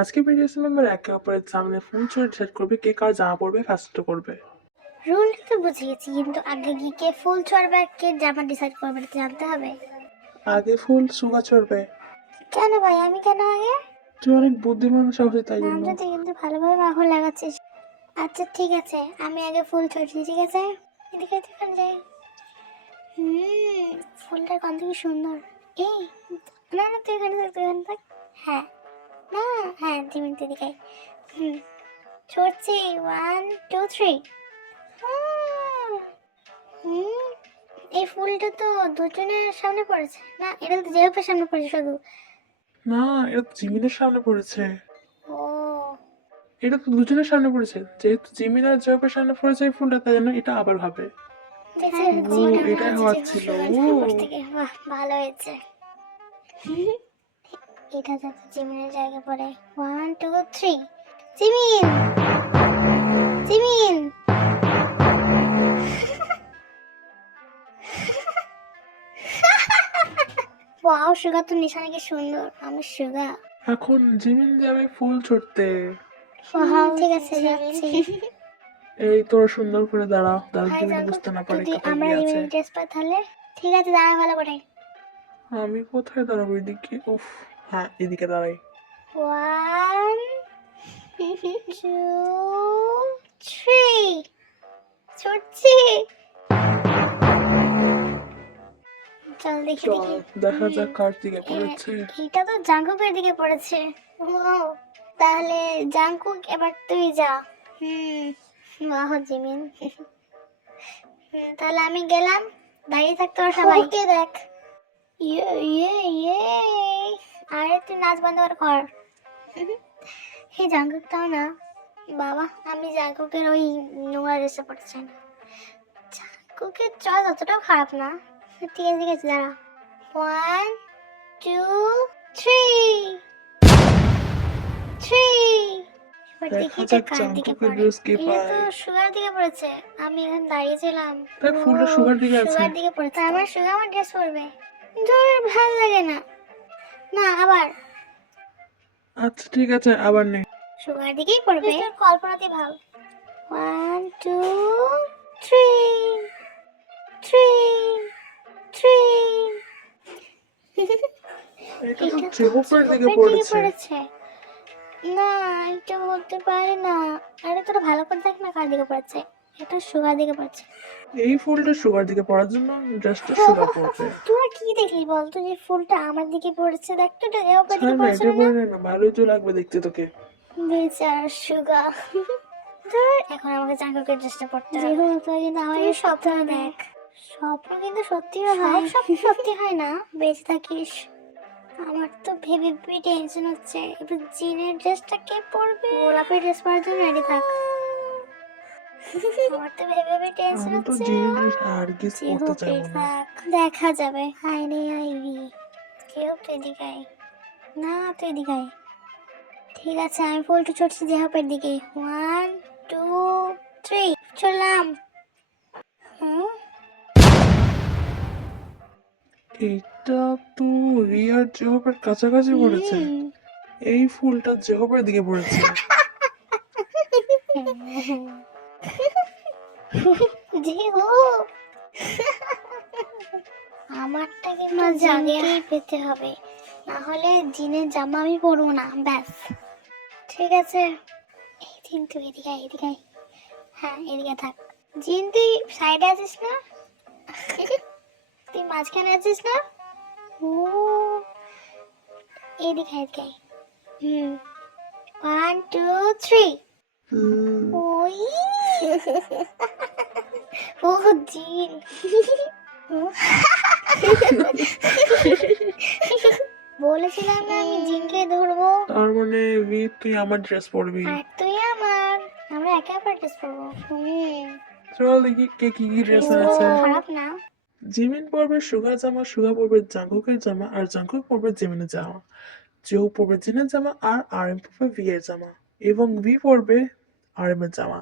আজকে BDS member একে অপরের সামনে ফুল ছুঁড়ে ডিসাইড করবে কে কার জামা পরবে ফার্স্ট করবে। রুল তো বুঝিয়েছি, কিন্তু আগে গিয়ে কে ফুল ছড়বে আর কে জামা ডিসাইড করবে এটা জানতে হবে। আগে ফুল সুগা ছড়বে। কেন ভাই, আমি কেন আগে? তুই অনেক বুদ্ধিমান সাহসী তাই নাম জন্য। যদি কিন্তু ভালোভাবে মাখন লাগাচ্ছিস। আচ্ছা ঠিক আছে, আমি আগে ফুল ছড়ছি, ঠিক আছে? এদিকে এদিকে যাই। ফুলটার গন্ধ কি সুন্দর। এই না না, তুই এখানে থাক, তুই এখানে থাক। হ্যাঁ না, হ্যাঁ 2 মিনিট এদিকে। ছড়ছি, 1 2 3। এই ফুলটা তো দুজনের সামনে পড়েছে না, এটা তো জেহপের সামনে পড়েছে শুধু। না, এটা তো জিমিনের সামনে পড়েছে। ও এটা তো দুজনের সামনে পড়েছে, যেহেতু জিমিন আর জয়ের সামনে পড়েছে এই ফুলটা তাই জন্য এটা আবার হবে। হ্যাঁ, ও, এটাই হওয়ার ছিল। ও বাহ ভালো হয়েছে। এটা যাতে জিমিনের জায়গা পড়ে। 1 2 3। Jimin Jimin. ওয়াও, সুগা তো নিশানা কি সুন্দর। আমি সুগা। এখন জিমিন যাবে ফুল ছুঁড়তে। ঠিক আছে, যাচ্ছি। এই তোর সুন্দর করে দাঁড়া, তার ভাই জিমিন দেখো, বুঝতে না পারে যদি কোথায় আমরা কি আছে। জিমিনের ড্রেস পাই তাহলে ঠিক আছে, দাঁড়া ভালো করে। আমি কোথায় দাঁড়াবো? এদিকে? উফ, হ্যাঁ এদিকে দাঁড়াই। 1 2 3। ছুটছি। চল দেখি চল দেখি। দেখা যাক কার দিকে পড়েছে। এটা তো জাঙ্কুকের দিকে পড়েছে। ও, তাহলে জাঙ্কুক এবার তুই যা। বাহ জিমিন। তাহলে আমি গেলাম, দাঁড়িয়ে থাকতো সবাই। ওকে দেখ। ইয়ে ইয়ে ইয়ে। আরে তুই নাচ বন্ধ কর। হে জাঙ্কুকটাও না। বাবা, আমি জাঙ্কুকের ওই নোংরা ড্রেসে পড়েছি না। জাঙ্কুকের চল অতটাও খারাপ না। ঠিক আছে ঠিক আছে, দাঁড়া। 1 2 3 3। এবার দেখি দেখা এটা যাক কার দিকে জাঙ্কুকের পড়ে। ড্রেস কে এটা তো পায়। সুগার দিকে পড়েছে। আমি এখানে দাঁড়িয়েছিলাম। দেখ ফুলটা সুগার দিকে আছে। সুগার দিকে পড়েছে। আমার সুগার আমার ড্রেস পরবে। ধর, ভাল লাগে না। না আবার আচ্ছা ঠিক আছে, আবার নে। সুগার দিকেই পড়বে। তোর কল্পনাতে ভাব। 1 2 3 3 3। এটা তো এটা তো জেহোপের দিকে জিহোপের দিকে পড়েছে। পড়েছে। না, এটা হতে পারে না। আরে তোরা ভালো করে দেখ না কার দিকে পড়েছে। এটা সুগার দিকে পড়েছে। এই ফুলটা সুগার দিকে পড়ার জন্য ড্রেসটা সুগা পড়বে। তুই কি দেখলি বলতো যে ফুলটা আমার দিকে পড়েছে? দেখ তো, এটা জিহোপের দিকে ছাড় না, পড়েছে এটা না। পরে নে না, ভালোই তো লাগবে দেখতে তোকে। বেচার সুগা। ধর, এখন আমাকে চাঙ্কুকের ড্রেসটা পড়তে হবে। যেহেতু কিন্তু আমার এই স্বপ্ন দেখ। স্বপ্ন কিন্তু সত্যি হয়। সব স্বপ্ন সত্যি হয় না, বেঁচে থাকিস। আমার তো ভেবে ভেবে টেনশন হচ্ছে, এবার জিনের ড্রেসটা কে পরবে? গোলাপি ড্রেস পরার জন্য রেডি থাক। আমার তো ভেবে ভেবে টেনশন আমি তো হচ্ছে। জিনিস ড্রেস আর গেস পড়তে চাইবো না। থাক, দেখা যাবে। হাই রে আইবি। কেউ তো এদিকে আয়। না, তুই এদিকে আয়। ঠিক আছে, আমি ফুলটা ছুটছি জেহাপের দিকে। 1 2 3। চললাম। এটা তো রিয়ার জেহোপের কাছাকাছি পড়েছে। এই ফুলটা জেহোপের দিকে পড়েছে। আমারটা কিন্তু জাঙ্গিয়াই পেতে হবে, না হলে জিনের জামা আমি পরবো না। ব্যাস, ঠিক আছে। এই জিন, তুই এদিকে আয়, এদিকে আয়। হ্যাঁ এদিকে থাক। জিন, তুই সাইডে আছিস না? তুই মাঝখানে আছিস না? ও, এদিকে আয়, এদিকে আয়। 1 2 3। ওই ও জিন। বলেছিলাম না আমি জিনকে ধরবো। তার মানে তুই আমার ড্রেস পরবি। আর তুই আমার। আমরা একে অপর ড্রেস পরবো। চল দেখি কে কি কি ড্রেস আছে। খারাপ না। জিমিন পরবে সুগার জামা, সুগা পরবে জাঙ্কুকের জামা, আর জাঙ্কুক পরবে জিমিনের জামা। জেহু পরবে জিনের জামা, আর আর এম পরবে ভি এর জামা, এবং ভি পরবে আর এম এর জামা।